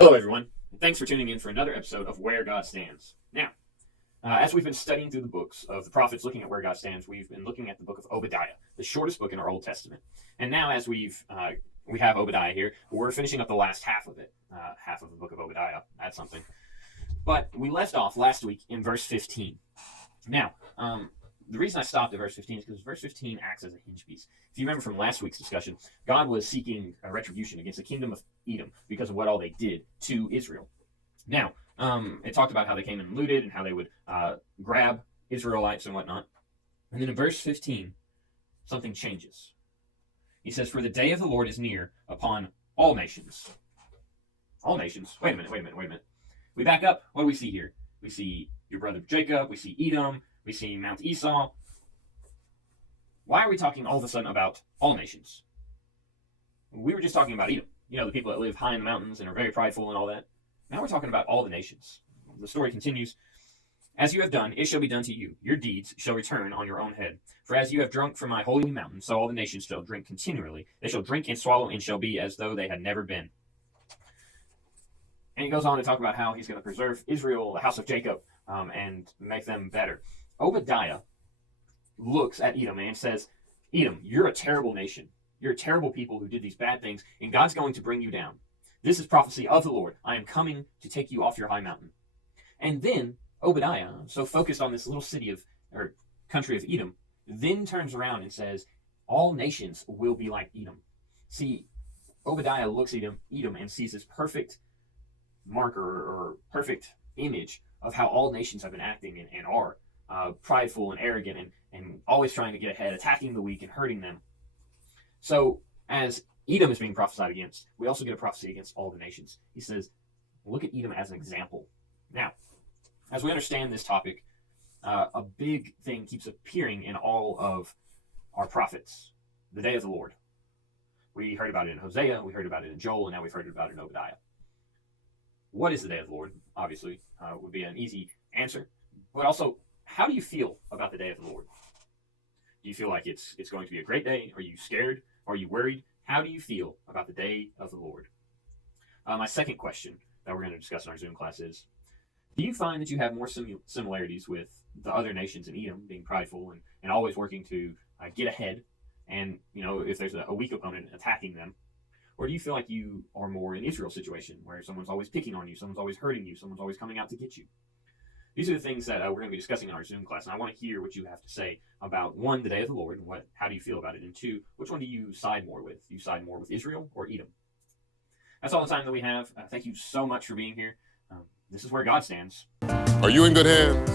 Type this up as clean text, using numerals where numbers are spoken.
Hello, everyone. Thanks for tuning in for another episode of Where God Stands. Now, as we've been studying through the books of the prophets, looking at where God stands, we've been looking at the book of Obadiah, the shortest book in our Old Testament. And now, as we have Obadiah here, we're finishing up the last half of it, half of the book of Obadiah. That's something. But we left off last week in verse 15. Now, the reason I stopped at verse 15 is because verse 15 acts as a hinge piece. If you remember from last week's discussion, God was seeking a retribution against the kingdom of Edom because of what all they did to Israel. Now, it talked about how they came and looted and how they would grab Israelites and whatnot. And then in verse 15, something changes. He says, "For the day of the Lord is near upon all nations." All nations. Wait a minute. We back up. What do we see here? We see your brother Jacob. We see Edom. We see Mount Esau. Why are we talking all of a sudden about all nations? We were just talking about Edom. You know, the people that live high in the mountains and are very prideful and all that. Now we're talking about all the nations. The story continues. "As you have done, it shall be done to you. Your deeds shall return on your own head. For as you have drunk from my holy mountain, so all the nations shall drink continually. They shall drink and swallow and shall be as though they had never been." And he goes on to talk about how he's going to preserve Israel, the house of Jacob, and make them better. Obadiah looks at Edom and says, "Edom, you're a terrible nation. You're terrible people who did these bad things, and God's going to bring you down. This is prophecy of the Lord. I am coming to take you off your high mountain." And then Obadiah, so focused on this little city or country of Edom, then turns around and says, all nations will be like Edom. See, Obadiah looks at Edom and sees this perfect marker or perfect image of how all nations have been acting and are prideful and arrogant and always trying to get ahead, attacking the weak and hurting them. So as Edom is being prophesied against, we also get a prophecy against all the nations. He says, look at Edom as an example. Now, as we understand this topic, a big thing keeps appearing in all of our prophets, the day of the Lord. We heard about it in Hosea, we heard about it in Joel, and now we've heard about it in Obadiah. What is the day of the Lord? Obviously, would be an easy answer. But also, how do you feel about the day of the Lord? Do you feel like it's going to be a great day? Are you scared? Are you worried? How do you feel about the day of the Lord? My second question that we're going to discuss in our Zoom class is, do you find that you have more similarities with the other nations in Edom, being prideful and always working to get ahead, and if there's a weak opponent, attacking them? Or do you feel like you are more in Israel's situation, where someone's always picking on you, someone's always hurting you, someone's always coming out to get you? These are the things that we're going to be discussing in our Zoom class, and I want to hear what you have to say about, one, the day of the Lord, and how do you feel about it, and two, which one do you side more with? Do you side more with Israel or Edom? That's all the time that we have. Thank you so much for being here. This is Where God Stands. Are you in good hands?